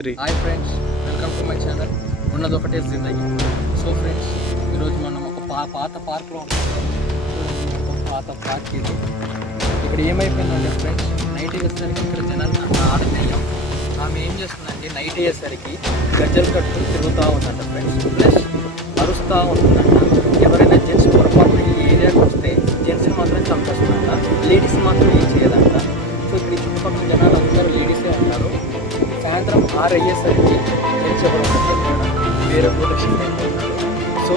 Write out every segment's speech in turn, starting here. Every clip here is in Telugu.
Hi friends, welcome to my channel ఉన్నది ఒకటే జిందగీ. సో ఫ్రెండ్స్, ఈరోజు మనం ఒక పాత పార్క్లో ఉంటాం. పాత పార్క్ ఇది. ఇక్కడ ఏమైపోయిందంటే ఫ్రెండ్స్, నైట్ అయ్యేసరికి ఇక్కడ జనాలు ఆడలేం. ఆమె ఏం చేస్తుందంటే నైట్ అయ్యేసరికి గజ్జలు కట్టుకుని తిరుగుతూ ఉందంట ఫ్రెండ్స్. ప్లస్ అరుస్తూ ఉంటుందంట. ఎవరైనా జెంట్స్ పొరపాటు ఈ ఏరియాకి వస్తే జెంట్స్ని మాత్రం చంపేస్తుందంట, లేడీస్ మాత్రం ఏం చేయదంట. సో ఇక్కడ చుట్టుపక్కల జనాలు అందరూ లేడీసే ఉంటారు. సాయంత్రం 6 అయ్యేసరికి జెంట్స్ ఎవరు వేరే ఊళ్ళో షిఫ్ట్ అయిపోతున్నారు. సో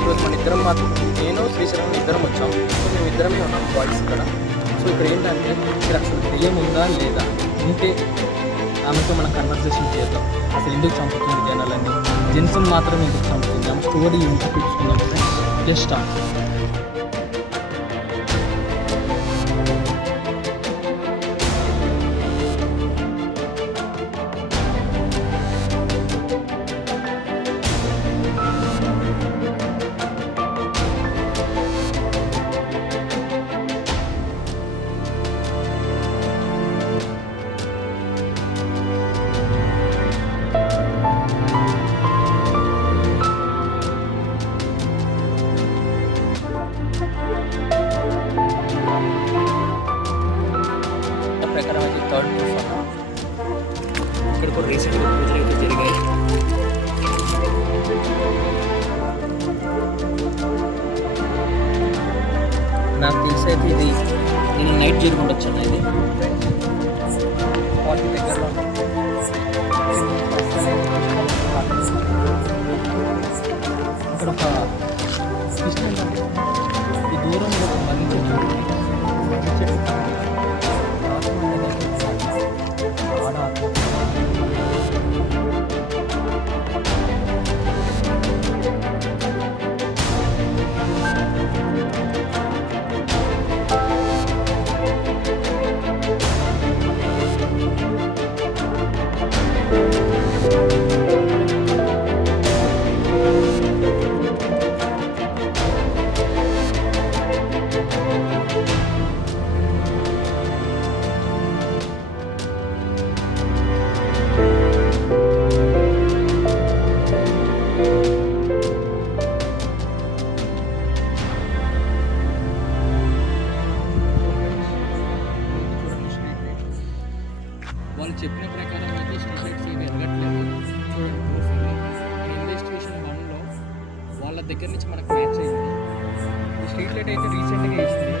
ఈరోజు మన ఇద్దరం మాత్రం, నేను శ్రీశైలం ఇద్దరం వచ్చాం. సో మేము ఇద్దరమే ఉన్నాం బాయ్స్ ఇక్కడ. సో ఇక్కడ ఏంటంటే ఇక్కడ అసలు దెయ్యం ఉందా లేదా, ఉంటే ఆమెతో మనం కన్వర్సేషన్ చేద్దాం. అసలు ఎందుకు చంపుతుంది జనాలని, జెంట్స్ని మాత్రం ఎందుకు చంపుతుంది, ఆమె స్టోరీ ఎందుకు తెలుసుకుందాం ఫ్రెండ్స్. Just start. ప్రకారం అయితే థర్డ్ ప్రూఫ్ అన్న. ఇక్కడ కూడా రీసెంట్గా పూజలు అయితే జరిగాయి. నాకు తెలిసి అయితే ఇది నేను నైట్ జరుగుండొచ్చు అన్న. ఇది 40 దగ్గరలో ఇక్కడ ఒక ఇష్టం ఏంటంటే ఈ దూరంలో ఒక మంచి చెట్టు వాళ్ళు చెప్పిన ప్రకారం అయితే స్ట్రీట్ లైట్స్ ఏమి ఎరగట్లేదు. చూడండి, ఇన్వెస్టిగేషన్ 1లో వాళ్ళ దగ్గర నుంచి మనకు మ్యాచ్ అయింది. ఈ స్ట్రీట్ లైట్ అయితే రీసెంట్గా వేసింది.